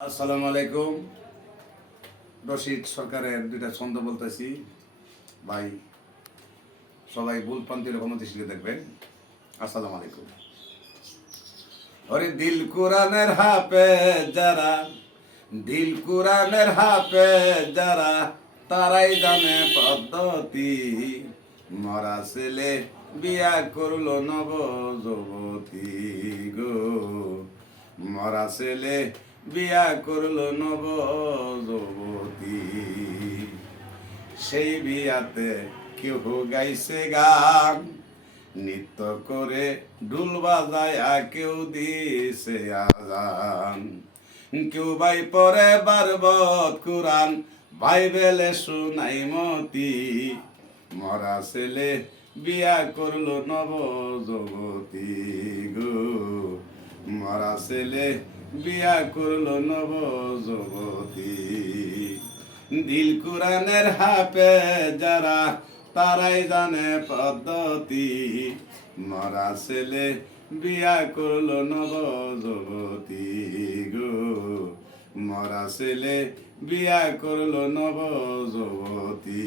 আসসালামু আলাইকুম। রশিদ সরকারের দুইটা ছন্দ বলতেছি ভাই, সবাই ভুল পান্তি রকম দৃষ্টিতে দেখবেন। আসসালামু আলাইকুম। ওরে দিল কোরআনের হাফে যারা, দিল কোরআনের হাফে যারা, তারাই জানে পদ্ধতি। মরা ছেলে বিয়া করলো নব যুবতী গো, মরা ছেলে বিয়া করলো নব যুবতী। সেই বিয়াতে কেউ গাইছে গান, নৃত্য করে ঢোল বাজায় কেউ দিছে আজান। কেউ ভাই পরে বারবত কুরআন, বাইবেলে শুনাই মতি। মরা ছেলে বিয়া করলো নব যুবতী গো, মরা ছেলে বিয়া করলো নব যুবতী। দিল কোরআনের হাফে যারা, তারাই জানে পদ্ধতি। মরা ছেলে বিয়া করলো নব যুবতী গো, মরা ছেলে বিয়া করলো নব যুবতী।